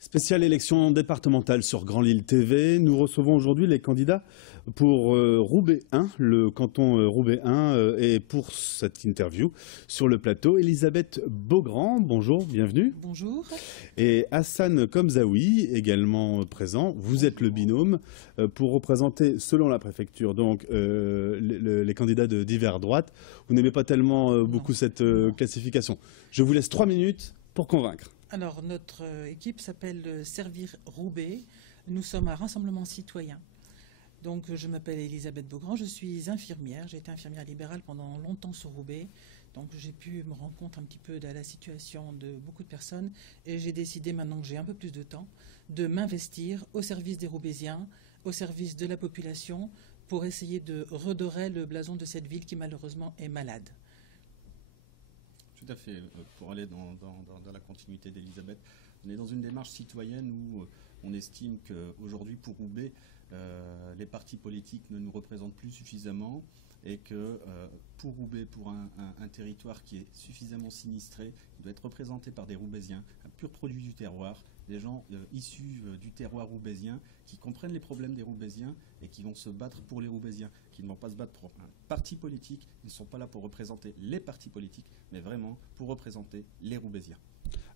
Spéciale élection départementale sur Grand Lille TV. Nous recevons aujourd'hui les candidats pour Roubaix 1, le canton Roubaix 1. Et pour cette interview sur le plateau, Elisabeth Beaugrand, bonjour, bienvenue. Bonjour. Et Hassan Komzaoui, également présent. Vous êtes le binôme pour représenter, selon la préfecture, donc les candidats de divers droites. Vous n'aimez pas tellement beaucoup cette classification. Je vous laisse 3 minutes pour convaincre. Alors, notre équipe s'appelle Servir Roubaix. Nous sommes un rassemblement citoyen. Donc, je m'appelle Elisabeth Beaugrand, je suis infirmière. J'ai été infirmière libérale pendant longtemps sur Roubaix. Donc, j'ai pu me rendre compte un petit peu de la situation de beaucoup de personnes. Et j'ai décidé, maintenant que j'ai un peu plus de temps, de m'investir au service des Roubaisiens, au service de la population, pour essayer de redorer le blason de cette ville qui, malheureusement, est malade. Tout à fait. Pour aller dans la continuité d'Elisabeth, on est dans une démarche citoyenne où on estime qu'aujourd'hui, pour Roubaix, les partis politiques ne nous représentent plus suffisamment et que pour Roubaix, pour un territoire qui est suffisamment sinistré, il doit être représenté par des Roubaisiens, un pur produit du terroir, des gens issus du terroir roubaisien qui comprennent les problèmes des Roubaisiens et qui vont se battre pour les Roubaisiens, qui ne vont pas se battre pour un parti politique. Ils ne sont pas là pour représenter les partis politiques, mais vraiment pour représenter les Roubaisiens.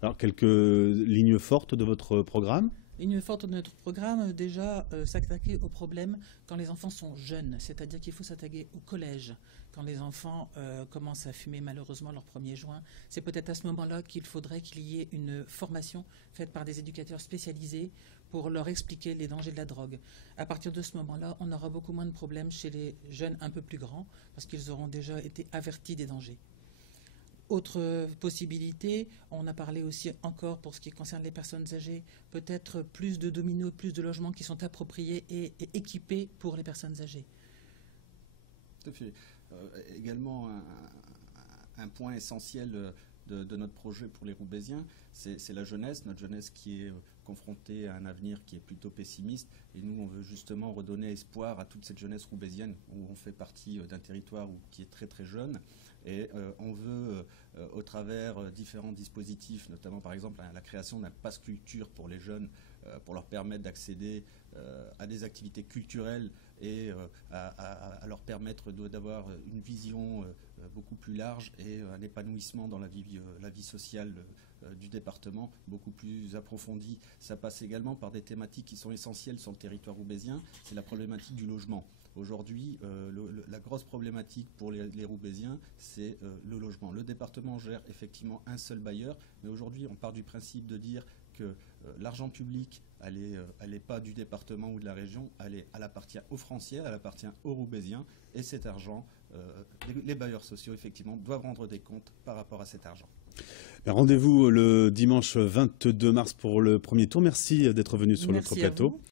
Alors, quelques lignes fortes de votre programme ? Ligne forte de notre programme, déjà s'attaquer aux problèmes quand les enfants sont jeunes, c'est-à-dire qu'il faut s'attaquer au collège. Quand les enfants commencent à fumer malheureusement leur premier joint, c'est peut-être à ce moment-là qu'il faudrait qu'il y ait une formation faite par des éducateurs spécialisés pour leur expliquer les dangers de la drogue. À partir de ce moment-là, on aura beaucoup moins de problèmes chez les jeunes un peu plus grands parce qu'ils auront déjà été avertis des dangers. Autre possibilité, on a parlé aussi encore pour ce qui concerne les personnes âgées, peut-être plus de dominos, plus de logements qui sont appropriés et équipés pour les personnes âgées. Tout à fait. Également, un point essentiel de notre projet pour les Roubaisiens, c'est la jeunesse, notre jeunesse qui est confrontée à un avenir qui est plutôt pessimiste. Et nous, on veut justement redonner espoir à toute cette jeunesse roubaisienne où on fait partie d'un territoire qui est très très jeune. Et on veut, au travers différents dispositifs, notamment par exemple la création d'un pass culture pour les jeunes, pour leur permettre d'accéder à des activités culturelles et à leur permettre d'avoir une vision beaucoup plus large et un épanouissement dans la vie sociale du département beaucoup plus approfondi. Ça passe également par des thématiques qui sont essentielles sur le territoire roubaisien, c'est la problématique du logement. Aujourd'hui, la grosse problématique pour les Roubaisiens, c'est le logement. Le département gère effectivement un seul bailleur, mais aujourd'hui, on part du principe de dire que l'argent public, elle n'est pas du département ou de la région, elle appartient aux Français, elle appartient aux Roubaisiens, et cet argent, les bailleurs sociaux, effectivement, doivent rendre des comptes par rapport à cet argent. Rendez-vous le dimanche 22 mars pour le premier tour. Merci d'être venu sur notre plateau.